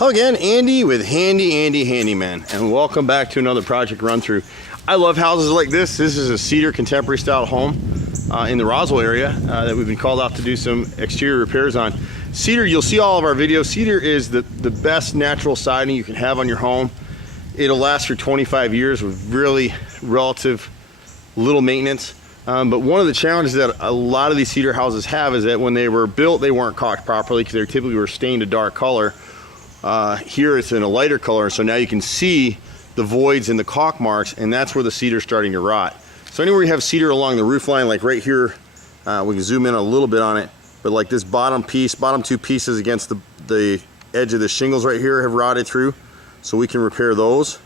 Hello again, Andy with Handy Andy Handyman, and welcome back to another project run through. I love houses like this. This is a cedar contemporary style home in the Roswell area that we've been called out to do some exterior repairs on. Cedar, you'll see all of our videos. Cedar is the best natural siding you can have on your home. It'll last for 25 years with really relative little maintenance. But one of the challenges that a lot of these cedar houses have is that when they were built, they weren't caulked properly because they typically were stained a dark color. Here it's in a lighter color, so now you can see the voids and the caulk marks, and that's where the cedar's starting to rot. So anywhere you have cedar along the roof line, like right here, we can zoom in a little bit on it, but like this bottom piece, bottom two pieces against the edge of the shingles right here have rotted through, so we can repair those.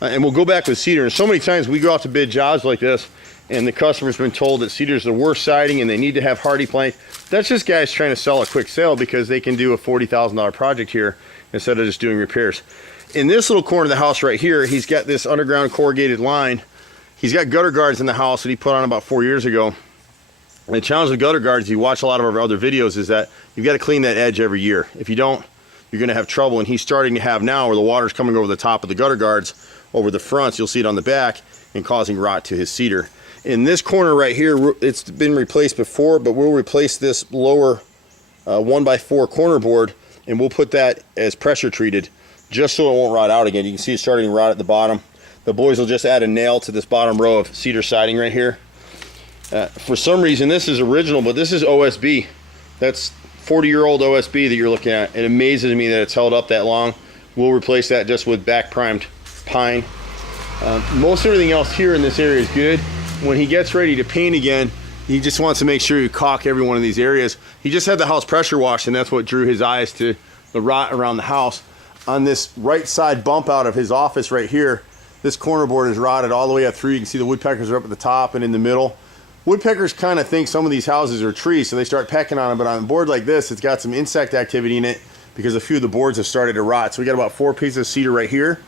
And we'll go back with cedar. And so many times we go out to bid jobs like this, and the customer's been told that cedar's the worst siding and they need to have hardy plank. That's just guys trying to sell a quick sale because they can do a $40,000 project here instead of just doing repairs. In this little corner of the house right here, he's got this underground corrugated line. He's got gutter guards in the house that he put on about 4 years ago. And the challenge with gutter guards, if you watch a lot of our other videos, is that you've got to clean that edge every year. If you don't, you're going to have trouble. And he's starting to have now where the water's coming over the top of the gutter guards over the fronts. You'll see it on the back and causing rot to his cedar. In this corner right here, it's been replaced before, but we'll replace this lower 1x4 corner board, and we'll put that as pressure treated just so it won't rot out again. You can see it's starting to rot at the bottom. The boys will just add a nail to this bottom row of cedar siding right here. For some reason, this is original, but this is OSB. That's 40-year-old OSB that you're looking at. It amazes me that it's held up that long. We'll replace that just with back primed pine. Most everything else here in this area is good. When he gets ready to paint again, he just wants to make sure you caulk every one of these areas. He just had the house pressure washed, and that's what drew his eyes to the rot around the house. On this right side bump out of his office right here, this corner board is rotted all the way up through. You can see the woodpeckers are up at the top and in the middle. Woodpeckers kind of think some of these houses are trees, so they start pecking on them, but on a board like this, it's got some insect activity in it because a few of the boards have started to rot. So we got about 4 pieces of cedar right here,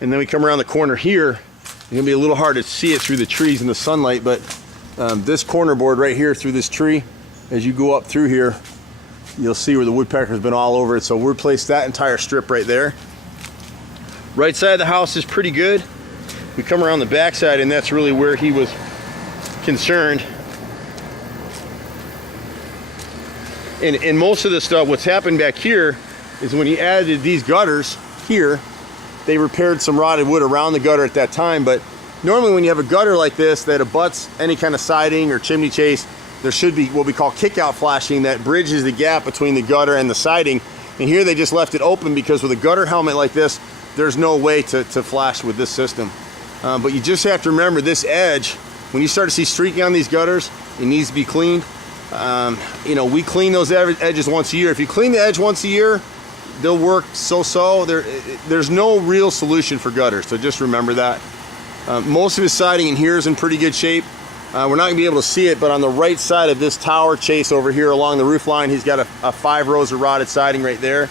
and then we come around the corner here. It's gonna be a little hard to see it through the trees in the sunlight, but this corner board right here through this tree, as you go up through here, you'll see where the woodpecker's been all over it. So we'll replace that entire strip right there. Right side of the house is pretty good. We come around the back side, and that's really where he was concerned. And most of the stuff, what's happened back here is when he added these gutters here, they repaired some rotted wood around the gutter at that time. But normally when you have a gutter like this that abuts any kind of siding or chimney chase, there should be what we call kick-out flashing that bridges the gap between the gutter and the siding. And here they just left it open because with a gutter helmet like this, there's no way to flash with this system. But you just have to remember this edge, when you start to see streaking on these gutters, it needs to be cleaned. You know, we clean those edges once a year. If you clean the edge once a year, they'll work so-so. There's no real solution for gutters, so just remember that. Most of his siding in here is in pretty good shape. We're not gonna be able to see it, but on the right side of this tower chase over here along the roof line, he's got a 5 rows of rotted siding right there.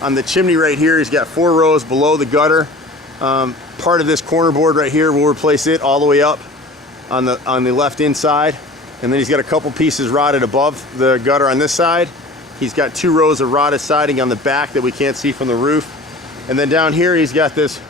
On the chimney right here, he's got 4 rows below the gutter. Part of this corner board right here, we'll replace it all the way up on the left inside. And then he's got a couple pieces rotted above the gutter on this side. He's got 2 rows of rotted siding on the back that we can't see from the roof. And then down here, he's got this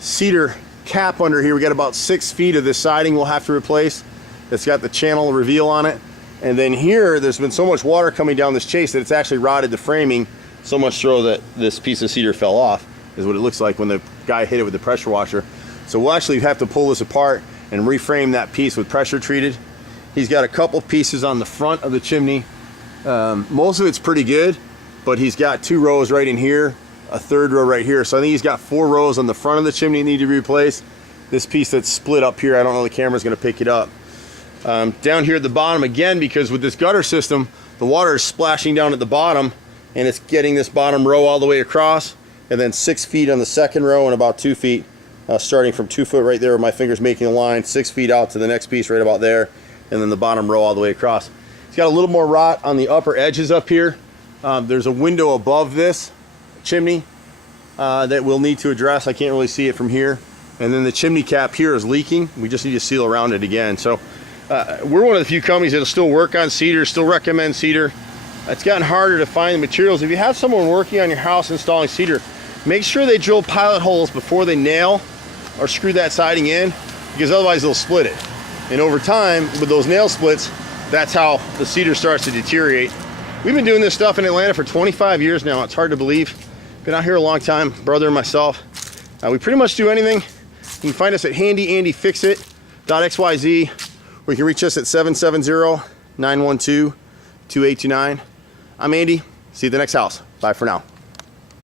cedar cap under here. We got about 6 feet of this siding we'll have to replace. It's got the channel reveal on it. And then here, there's been so much water coming down this chase that it's actually rotted the framing, so much so that this piece of cedar fell off, is what it looks like when the guy hit it with the pressure washer. So we'll actually have to pull this apart and reframe that piece with pressure treated. He's got a couple pieces on the front of the chimney. Most of it's pretty good, but he's got 2 rows right in here, a 3rd row right here. So I think he's got 4 rows on the front of the chimney that need to be replaced. This piece that's split up here, I don't know the camera's gonna pick it up. Down here at the bottom again, because with this gutter system, the water is splashing down at the bottom and it's getting this bottom row all the way across, and then 6 feet on the 2nd row and about 2 feet, starting from 2 foot right there where my finger's making a line, 6 feet out to the next piece right about there, and then the bottom row all the way across. It's got a little more rot on the upper edges up here. There's a window above this chimney that we'll need to address. I can't really see it from here. And then the chimney cap here is leaking. We just need to seal around it again. So we're one of the few companies that'll still work on cedar, still recommend cedar. it's gotten harder to find the materials. If you have someone working on your house installing cedar, make sure they drill pilot holes before they nail or screw that siding in, because otherwise they'll split it. And over time, with those nail splits, that's how the cedar starts to deteriorate. We've been doing this stuff in Atlanta for 25 years now. It's hard to believe. Been out here a long time, brother and myself. We pretty much do anything. You can find us at HandyAndyFixit.xyz, or you can reach us at 770-912-2829. I'm Andy. See you at the next house. Bye for now.